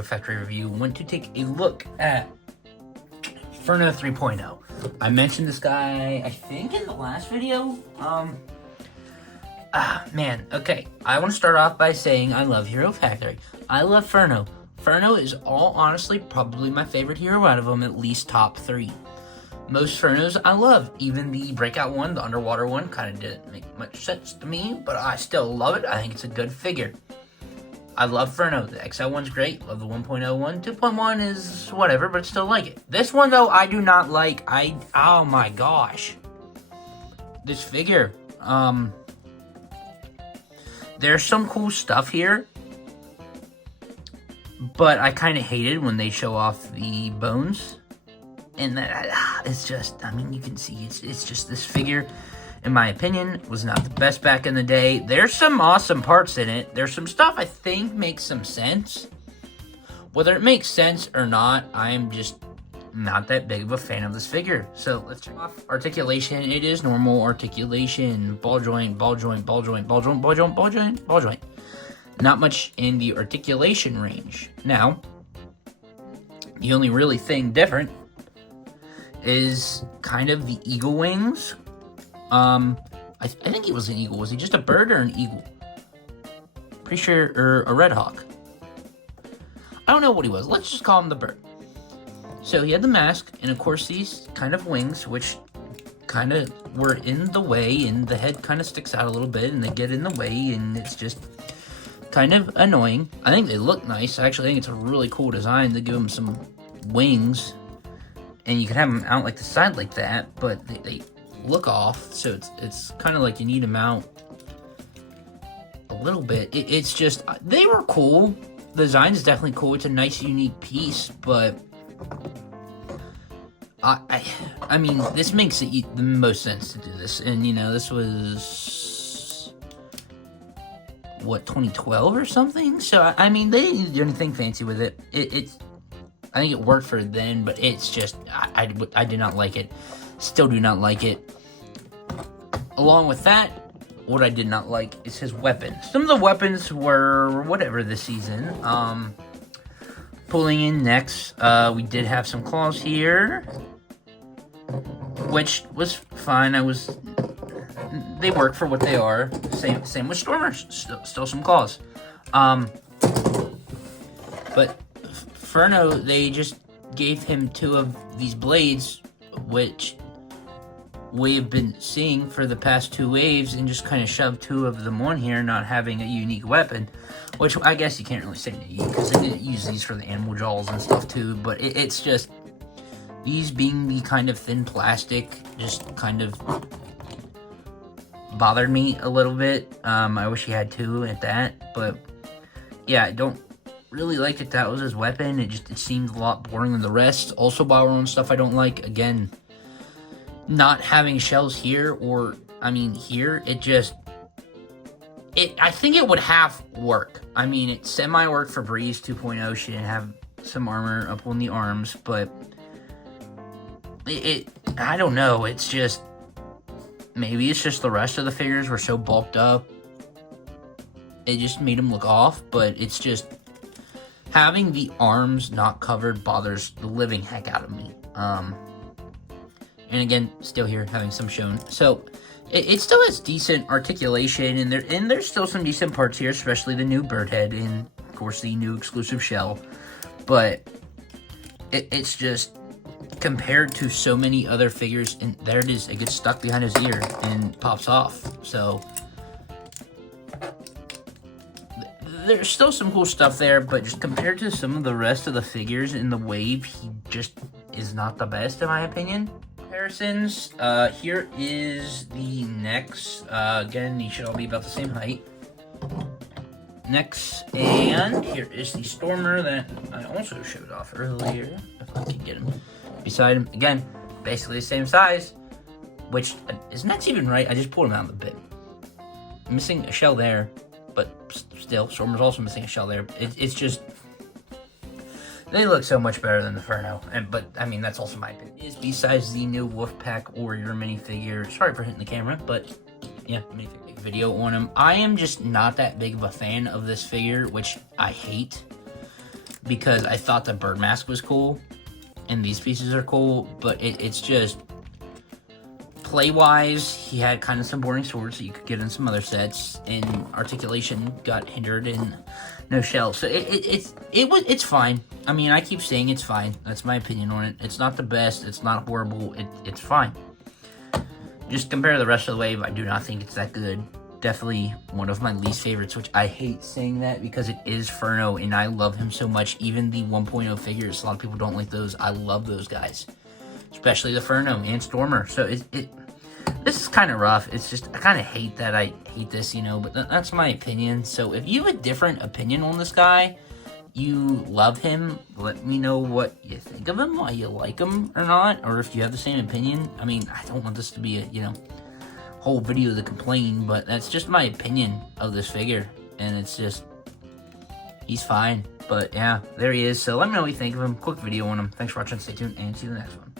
Hero Factory review, went to take a look at Furno 3.0. I mentioned this guy, I think, in the last video. Man, okay. I want to start off by saying I love Hero Factory. I love Furno. Furno is all honestly probably my favorite hero out of them, at least top 3. Most Furnos I love. Even the breakout one, the underwater one, kind of didn't make much sense to me, but I still love it. I think it's a good figure. I love Furno. The XL one's great. Love the 1.0 one. 2.1 is whatever, but still like it. This one, though, I do not like. Oh my gosh. This figure. There's some cool stuff here, but I kind of hated when they show off the bones. And that, it's just, I mean, you can see, it's just this figure, in my opinion, was not the best back in the day. There's some awesome parts in it. There's some stuff I think makes some sense. Whether it makes sense or not, I'm just not that big of a fan of this figure. So let's check off articulation. It is normal articulation. Ball joint, ball joint, ball joint, ball joint, ball joint, ball joint, ball joint. Not much in the articulation range. Now, the only really thing different is kind of the eagle wings. I think he was an eagle. Was he just a bird or an eagle? Pretty sure, or a red hawk. I don't know what he was. Let's just call him the bird. So he had the mask, and of course these kind of wings, which kind of were in the way, and the head kind of sticks out a little bit, and they get in the way, and it's just kind of annoying. I think they look nice. I actually think it's a really cool design to give them some wings. And you can have them out like the side like that, but they look off, so it's kind of like you need them out a little bit. It's just, they were cool. The design is definitely cool. It's a nice, unique piece, but I mean, this makes it the most sense to do this. And, you know, this was, what, 2012 or something? So, I mean, they didn't do anything fancy with it. I think it worked for then, but it's just, I did not like it. Still do not like it. Along with that, what I did not like is his weapons. Some of the weapons were whatever this season. Pulling in necks. We did have some claws here, which was fine. They work for what they are. Same with Stormers. Still some claws. But Furno, they just gave him 2 of these blades, which we have been seeing for the past 2 waves, and just kind of shoved 2 of them on here, not having a unique weapon, which I guess you can't really say unique, because they didn't use these for the animal jaws and stuff too, but it's just, these being the kind of thin plastic, just kind of bothered me a little bit. I wish he had 2 at that, but yeah, I don't really like it. That was his weapon. It seemed a lot boring than the rest. Also, Bauer stuff I don't like. Again, not having shells here, or I mean here, I think it would have work. I mean, it semi-worked for Breeze 2.0. She didn't have some armor up on the arms, but I don't know. It's just, maybe it's just the rest of the figures were so bulked up, it just made them look off. But it's just, having the arms not covered bothers the living heck out of me. And again, still here, having some shown. So, it still has decent articulation, and there's still some decent parts here, especially the new bird head, and of course the new exclusive shell. But it's just, compared to so many other figures, and there it is, it gets stuck behind his ear and pops off. So there's still some cool stuff there, but just compared to some of the rest of the figures in the wave, he just is not the best, in my opinion. Comparisons, here is the necks. Again, these should all be about the same height. Necks, and here is the Stormer that I also showed off earlier, if I can get him beside him. Again, basically the same size, which, is neck's even right? I just pulled him out of the bit. Missing a shell there, but still, Stormer's also missing a shell there. It's just, they look so much better than the Furno, but I mean, that's also my opinion. Is besides the new Wolfpack Warrior minifigure, sorry for hitting the camera, but yeah, minifigure video on him. I am just not that big of a fan of this figure, which I hate. because I thought the bird mask was cool, and these pieces are cool, but it's just play-wise, he had kind of some boring swords that you could get in some other sets, and articulation got hindered and no shell. So it's fine. I mean, I keep saying it's fine. That's my opinion on it. It's not the best. It's not horrible. It's fine. Just compare to the rest of the wave, I do not think it's that good. Definitely one of my least favorites, which I hate saying that because it is Furno, and I love him so much. Even the 1.0 figures, a lot of people don't like those. I love those guys, especially the Furno and Stormer. So this is kind of rough. It's just, I kind of hate that I hate this, you know, but that's my opinion. So if you have a different opinion on this guy, you love him, let me know what you think of him, why you like him or not, or if you have the same opinion. I mean, I don't want this to be a, you know, whole video to complain, but that's just my opinion of this figure, and it's just, he's fine. But yeah, there he is. So let me know what you think of him. Quick video on him. Thanks for watching. Stay tuned, and see you in the next one.